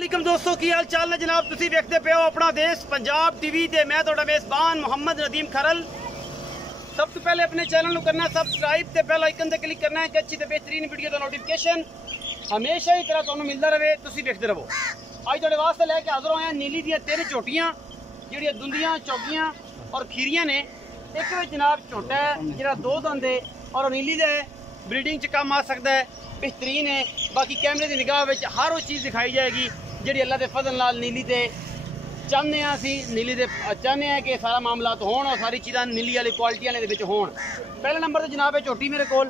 अस्सलामुअलैकुम दोस्तों की हाल चाल ने जनाब तुसी देखते पे हो अपना देश पंजाब टीवी ते मैं तुहाडा मेज़बान मोहम्मद नदीम खरल। सब तो पहले अपने चैनल को करना सबसक्राइब ते बेल आइकन ते क्लिक करना है कि अच्छी ते बेहतरीन वीडियो का नोटिफिकेशन हमेशा ही तरह तुहानू मिलता रहे। तुसी देखते रहो। अज तुहाडे वास्ते लैके हाजिर होए नीली दी तीन झोटियां जिहड़ियां दुंदियां चौगियां और खीरियां ने। एक जनाब झोटा है जिहड़ा दो दंद है और नीली दे ब्रीडिंग च काम आ सकता है, बेहतरीन है। बाकी कैमरे की निगाह में हर वो चीज़ दिखाई जाएगी जी अल्लाह के फजल नाल नीली ते चाहते हैं। असी नीली ते चाहते हैं कि सारा मामला तो होण और सारी चीज़ां नीली वाली क्वालिटी वाले दे विच होण। पहले नंबर तो जनाब है झोटी मेरे कोल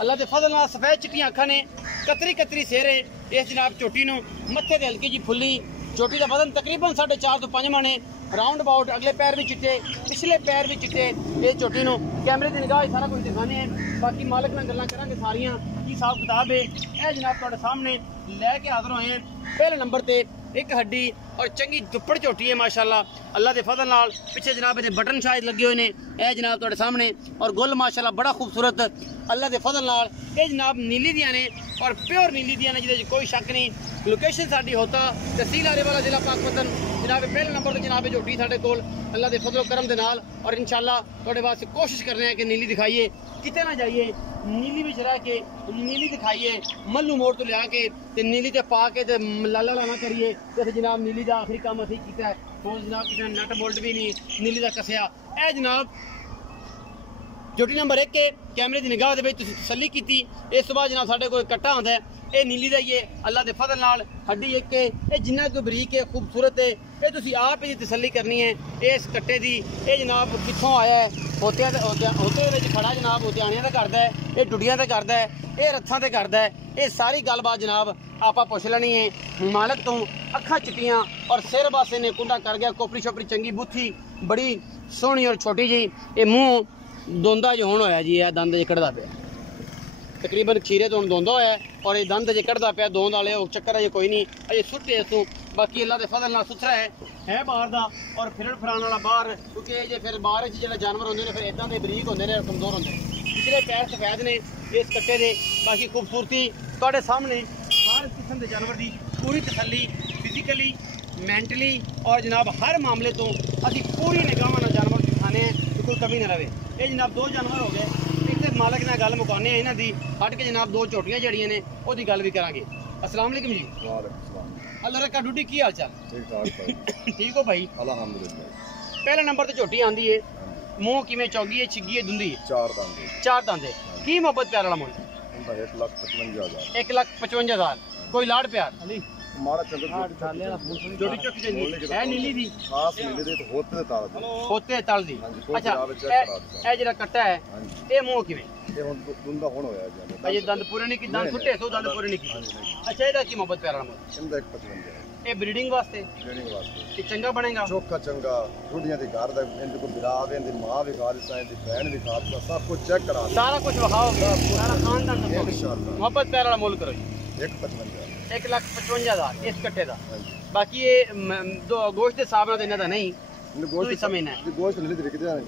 अल्लाह के फजल नाल सफेद चिट्टियां अखां ने, कतरी कतरी सिर है इस जनाब झोटी नूं, मत्थे ते हल्की जी फुल्ली। झोटी का वजन तकरीबन 4.5 तो 5 मन है। राउंड अबाउट अगले पैर भी चिट्टे, पिछले पैर भी चिट्टे। इस झोटी नूं कैमरे की निगाह सारा कुछ दिखाने हैं। बाकी मालिक नाल गल्लां करांगे सारियां की हिसाब किताब है। यह जनाब तुहाडे सामने लैके हाजिर होए हैं। पहले नंबर ते एक हड्डी और चंगी दुप्पड़ झोटी है माशाल्लाह अल्लाह के फजल नाल। पिछे जनाब इहदे बटन शायद लगे हुए ने। यह जनाब तुहाडे सामने और गुल माशाल्लाह बड़ा खूबसूरत अल्लाह के फजल नाल। ये जनाब नीली दियां ने और प्योर नीली दियां ने, जिहदे कोई शक नहीं। लोकेशन साडी होता तहसील आरेवाला जिला पाकपतन। जनाब पहले नंबर पर जनाब झोटी साडे कोल अल्लाह के फजल करम दे नाल। और इंशाल्लाह तुहाडे वास्ते कोशिश कर रहे हैं कि नीली दिखाइए, किते ना जाइए, नीली विच रह के नीली दिखाइए। मल्लू मोड़ तो लिया के ते नीली ते पा के ते लाला लाना करिए ते जनाब नीली का आखिरी काम असीं कीता है। तो जनाब किसी नट बोल्ट भी नहीं नीली का कसिया। ए जनाब झोटी नंबर 1 के कैमरे की निगाह दे विच तसल्ली कीती। इस तो बाद जनाब साडे कोल कट्टा आंदा है, ये नीली दा ही है अल्लाह के फजल नाल। हड्डी एक है, ये जिन्ना कोई बरीक है खूबसूरत है, ये तुसीं आप ही तसल्ली करनी है इस कट्टे दी। ये जनाब कित्थों आया है? होते खड़ा जनाब होतियाणियां ते करदा है, ये डुडियां ते करदा है, ये रथां ते करदा है। ये सारी गलबात जनाब आपा पुछ लैनी है मालक तो। अखां चिट्टियां और सिर बासे ने कुंडा कर गया, कोपरी शोपरी चंगी बुथी बड़ी सोहनी और छोटी जी। ये मुँह दोंदा जो हुण होया जी, यह दंद जो कढ़दा पिया तकरीबन खीरे तो दोंदा होया और ये दंद जो कढ़दा पिया दोंद वाले चक्कर अजे कोई नहीं, अजे सुट्टे इसों। बाकी अल्लाह के फजल नाल सुथरा है बाहर दा और फिरन फरान वाला बाहर, क्योंकि ये फिर बाहर जो जानवर होंगे ने फिर इदां दे बरीक होंगे ने, कमजोर होंगे। पिछले पैर सफेद ने इस कट्टे दे। बाकी खूबसूरती तुहाडे सामने हर किस्म के जानवर की पूरी तसल्ली फिजिकली मैंटली और जनाब हर मामले तो अभी पूरी निगाह नाल जानवर दिखाने हैं कि कोई कमी ना रहे। ये जनाब दो जानवर हो गए, एक मालिक ने गल मुकाने इन्हां दी हट के जनाब दो झोटियां जड़ियां ने ओदी गल भी करांगे। अस्सलाम वालेकुम जी। अल्लाह रखा डूडी की हाल चाल? ठीक हो भाई? अल्हम्दुलिल्लाह। पहले नंबर ते झोटी आंदी है, मुंह किवें चौगी है, छिगी है, दुंदी है? चार दांद है। की मोहब्बत प्यार वाला मुल? 1,55,000। कोई लाड़ प्यार जोड़ी चुकी है नीली दी होते तल दी। अच्छा ए जेड़ा कट्टा है ये मुंह किवें? अजे दंद पूरे नहीं की, दंद फुटे सो दंद पूरे नहीं की। अच्छा एदा की मोहब्बत प्यार वाला मुल? ये ब्रीडिंग वास्ते ये चंगा बनेगा, चोखा चंगा रुड़ियां दी घर दा इंदे को बिराद इंदी मां भी खा दिता इंदी बहन भी खा दिता, सब कुछ चेक करा सारा कुछ वहाओगे, सारा खानदान इंशाल्लाह। मोहब्बत प्यार वाला मुल करो जी। 1,55,000 इस कट्टे दा। बाकी ये गोश्त के हिसाब नाल इन्हां दा नहीं गोश्त समझना है। गोश्त नीली दी विकदा नहीं,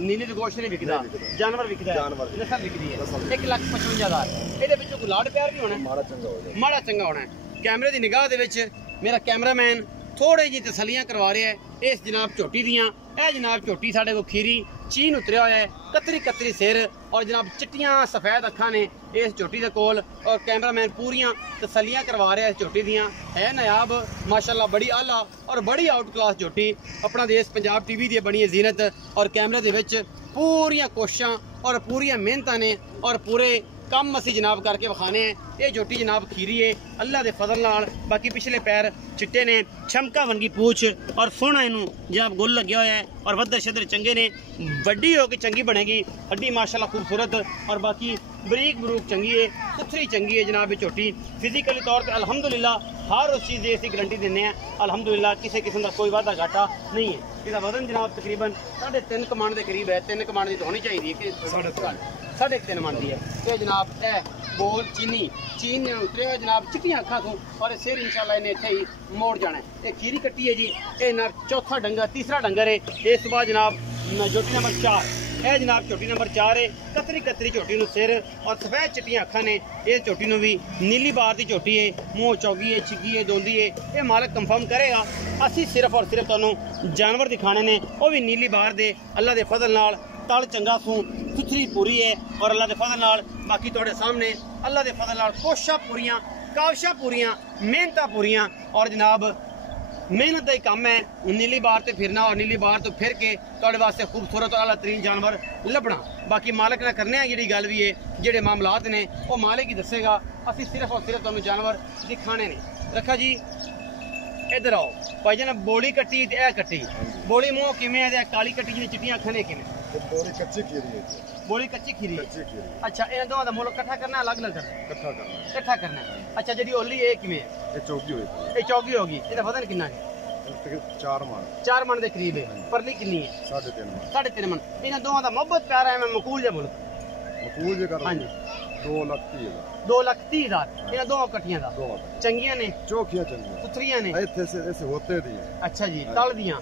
नीली दी गोश्त नहीं विकदा, जानवर विकदा है, नस्ल विकदी है। 1,55,000 ਇਹਦੇ ਵਿੱਚੋਂ ਕੋਈ ਲਾੜ ਪਿਆਰ ਵੀ ਹੋਣਾ, ਮਾੜਾ ਚੰਗਾ ਹੋਣਾ। कैमरे की निगाह दे विच मेरा कैमरामैन थोड़े जी तसलियां करवा रहा है इस जनाब झोटी दियां। यह जनाब झोटी साढ़े को खीरी चीन उतरिया होया है, कतरी कतरी सिर और जनाब चिट्टियां सफेद अखां ने इस झोटी के कोल। और कैमरामैन पूरियां तसलियां करवा रहा है इस झोटी दियां। है नायाब माशाल्लाह, बड़ी आला और बड़ी आउट क्लास झोटी। अपना देश पंजाब टीवी दी बनी जीनत और कैमरे दे विच पूरियां कोशिशां और पूरियां मेहनतां ने और पूरे कम असी जनाब करके विखाने हैं। ये झोटी जनाब खीरी है अल्लाह के फजल नाल। बाकी पिछले पैर चिट्टे ने, छमका वनगी पूछ और सोहना इनू जनाब गुल लग्या होया है और वद्दर शदर चंगे ने। वड्डी होकर चंगी बनेगी, हड्डी माशाल्लाह खूबसूरत और बाकी बरीक बरूक चंगी है, सुथरी चंगी है जनाब। झोटी फिजिकली तौर पर अल्हम्दुलिल्लाह हर उस चीज़ की ऐसी गारंटी देने हैं अल्हम्दुलिल्लाह, किसी किस्म का कोई वादा घाटा नहीं है। इसका वजन जनाब तकरीबन 3.5 कमांड के करीब है। 3 कमांड की तो होनी चाहिए कि 3.5 मन की है। ये जनाब ए बोल चीन उतरे हुए जनाब चिट्टियां अखां को और सिर इंशाल्लाह इन्हें इत्थे ही मोड़ जाना है। ये खीरी कट्टी है जी, ये ना चौथा डंगर तीसरा डंगर है। इस बाद जनाब झोटी नंबर 4 ਇਹ जनाब झोटी नंबर 4 है। कतरी कतरी झोटी नूं सिर और सफेद चिट्टियां अखां ने। इस झोटी नूं भी नीली बार की झोटी है, मूँह चौगी है, छिगी है, दोंदी है। ये मालक कंफर्म करेगा। असी सिर्फ और सिर्फ तुहानूं जानवर दिखाने ने, वो भी नीली बार दे। अल्लाह दे फजल नाल तल चंगा सूं सुथरी पूरी है और अल्लाह दे फजल नाल बाकी तुहाडे सामने अल्लाह दे फजल नाल कोशिशां पूरियां, काविशां पूरियां, मेहनतां पूरियां और जनाब मेहनत का ही काम है। नीली बार से फिरना और नीली बार तो फिर के तुहाडे वास्ते खूबसूरत और आला तरीन जानवर लभना। बाकी मालिक ने करने जी गल भी है, जेडे मामलात ने वो मालिक ही दसेगा। असी सिर्फ और सिर्फ तुहानूं जानवर दिखाने ने। रखा जी इधर आओ भाई जान, बोली कट्टी ते कट्टी बोली मूँह किवें है, काली कट्टी जी चिट्टियां अखां ने किवें? बोली कच्ची खीरी है, बोली कच्ची खीरी है। कच्ची खीरी। अच्छा इन्हां दोवां दा मुल इकट्ठा करना अलग अलग करना? इकट्ठा करना। इकट्ठा करना। अच्छा जी ओली ये किवें है? ये चौकी हुई ये चौकी होगी। इसदा वजन कितना है? 4 मन के करीब है। परली कितनी है? 3.5 मन। 3.5 मन। इन्हां दोवां दा मोहब्बत प्यार है। मैं मकूल जा मुल्क मकूल जे कर हाँ जी 2,30,000। 2,30,000 इन्हां दोवां कट्टियां दा। चंगियां ने, चौकियां चंगियां, सुथरियां ने। ऐसे होते दी। अच्छा जी तल दियां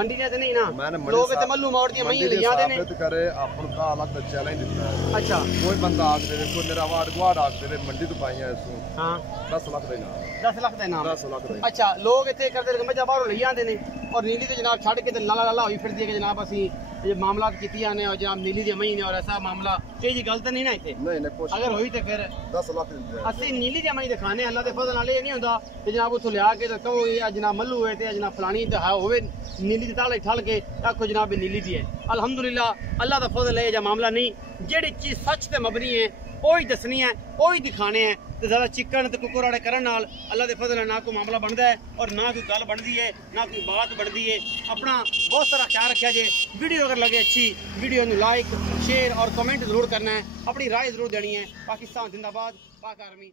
मंडियां ते नहीं ना? मैंने लोग ते मल्लू मोड़ दी मई ले जांदे ने। साबित करे अपन का अलग दा चैलेंज दिता है। अच्छा कोई बंदा आख दे, कोई मेरा वार्ड गुआड़ आख दे मंडी तो पाईयां इसू। हां 10 लाख दे नाम। 10 लाख दे नाम। 10 लाख दे। अच्छा लोग इत्थे करदे ने मजा बाहरों ले जांदे ने और नीली ते जनाब छड़ के ते लाला लाला होई फिरदी है कि जनाब असी ये मामलात कीतियां ने और जनाब नीली दी मई ने और ऐसा मामला ये जी गलत नहीं ना इत्थे? नहीं कुछ अगर होई ते फिर 10 लाख दे। असी नीली दी मई दिखाने अल्लाह दे फजल नाल। ये नहीं होंदा कि जनाब उथों लिया के तो कहो ये जनाब मल्लू है ते जनाब फलानी ते है होवे नीली दी ताले ठल के आखो जनाब नीली दी है। अल्हम्दुलिल्लाह अल्लाह दा फजल है या मामला नहीं। जेड़ी चीज सच ते मबनी है ओही दसनी है, ओही दिखाने है। तो ज़्यादा चिकन तो कुकुराड़े करने नाल अल्लाह दे फजल ना कोई मामला बनता है और ना कोई गल बनती है, ना कोई बात बनती है। अपना बहुत सारा ख्याल रखा जे। वीडियो अगर लगे अच्छी वीडियो को लाइक शेयर और कमेंट जरूर करना है। अपनी राय जरूर देनी है। पाकिस्तान जिंदाबाद, पाक आर्मी।